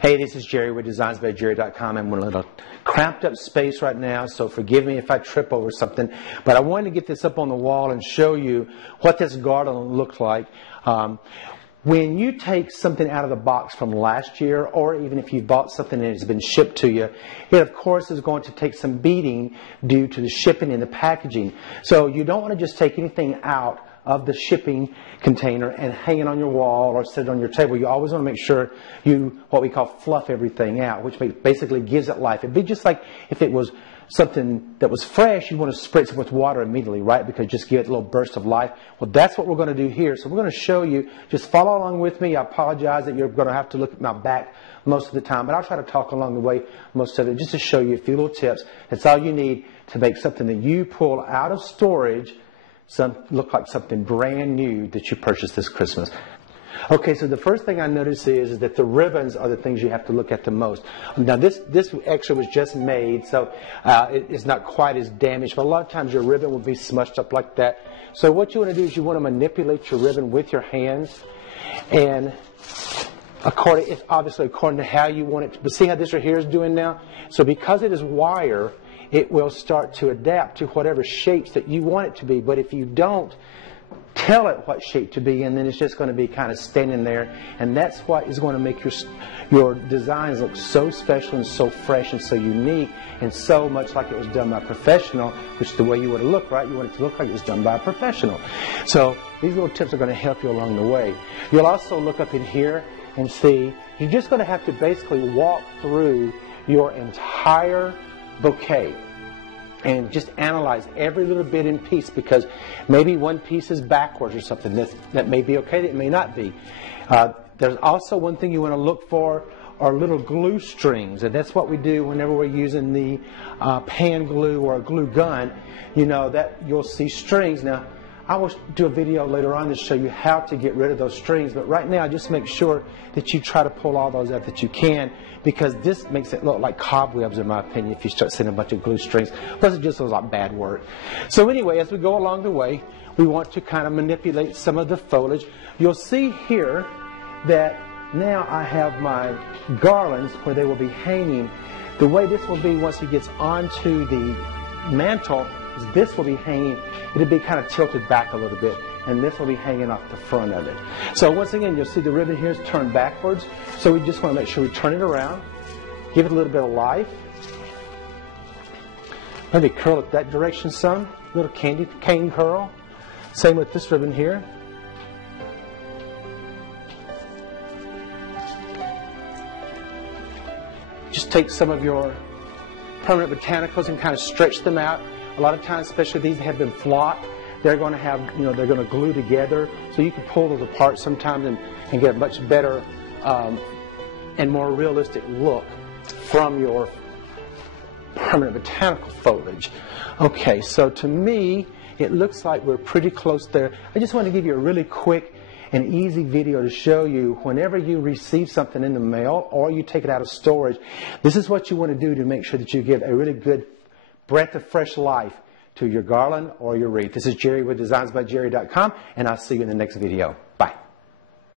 Hey, this is Jerry with designsbyjerry.com. I'm in a little cramped up space right now, so forgive me if I trip over something. But I wanted to get this up on the wall and show you what this garland looks like. When you take something out of the box from last year, or even if you bought something and it's been shipped to you, it of course is going to take some beating due to the shipping and the packaging. So you don't want to just take anything out of the shipping container and hang it on your wall or sit it on your table. You always want to make sure you, what we call fluff everything out, which basically gives it life. It'd be just like if it was something that was fresh, you want to spritz it with water immediately, right? Because just give it a little burst of life. Well, that's what we're going to do here. So we're going to show you, just follow along with me. I apologize that you're going to have to look at my back most of the time, but I'll try to talk along the way most of it just to show you a few little tips. That's all you need to make something that you pull out of storage look like something brand new that you purchased this Christmas. Okay, so the first thing I notice is that the ribbons are the things you have to look at the most. Now this actually was just made, so it's not quite as damaged, but a lot of times your ribbon will be smushed up like that. So what you want to do is you want to manipulate your ribbon with your hands, and it's obviously according to how you want it to. But see how this right here is doing now? So because it is wire, it will start to adapt to whatever shapes that you want it to be. But if you don't tell it what shape to be in, then it's just going to be kind of standing there. And that's what is going to make your designs look so special and so fresh and so unique and so much like it was done by a professional, which is the way you want to look, right? You want it to look like it was done by a professional. So these little tips are going to help you along the way. You'll also look up in here and see, you're just going to have to basically walk through your entire bouquet and just analyze every little bit in piece, because maybe one piece is backwards or something. That may be okay, that may not be. There's also one thing you want to look for are little glue strings, and that's what we do whenever we're using the pan glue or a glue gun. You know that you'll see strings. Now I will do a video later on to show you how to get rid of those strings, but right now just make sure that you try to pull all those out that you can, because this makes it look like cobwebs in my opinion if you start seeing a bunch of glue strings. Plus it just looks like bad work. So anyway, as we go along the way, we want to kind of manipulate some of the foliage. You'll see here that now I have my garlands where they will be hanging. The way this will be once it gets onto the mantle, this will be hanging, it'll be kind of tilted back a little bit, and this will be hanging off the front of it. So once again, you'll see the ribbon here is turned backwards, so we just want to make sure we turn it around, give it a little bit of life. Maybe curl it that direction some, little cane curl. Same with this ribbon here. Just take some of your permanent botanicals and kind of stretch them out. A lot of times, especially these have been flocked, they're going to have, they're going to glue together. So you can pull those apart sometimes and get a much better and more realistic look from your permanent botanical foliage. Okay, so to me, it looks like we're pretty close there. I just want to give you a really quick and easy video to show you whenever you receive something in the mail or you take it out of storage, this is what you want to do to make sure that you give a really good breath of fresh life to your garland or your wreath. This is Jerry with designsbyjerry.com, and I'll see you in the next video.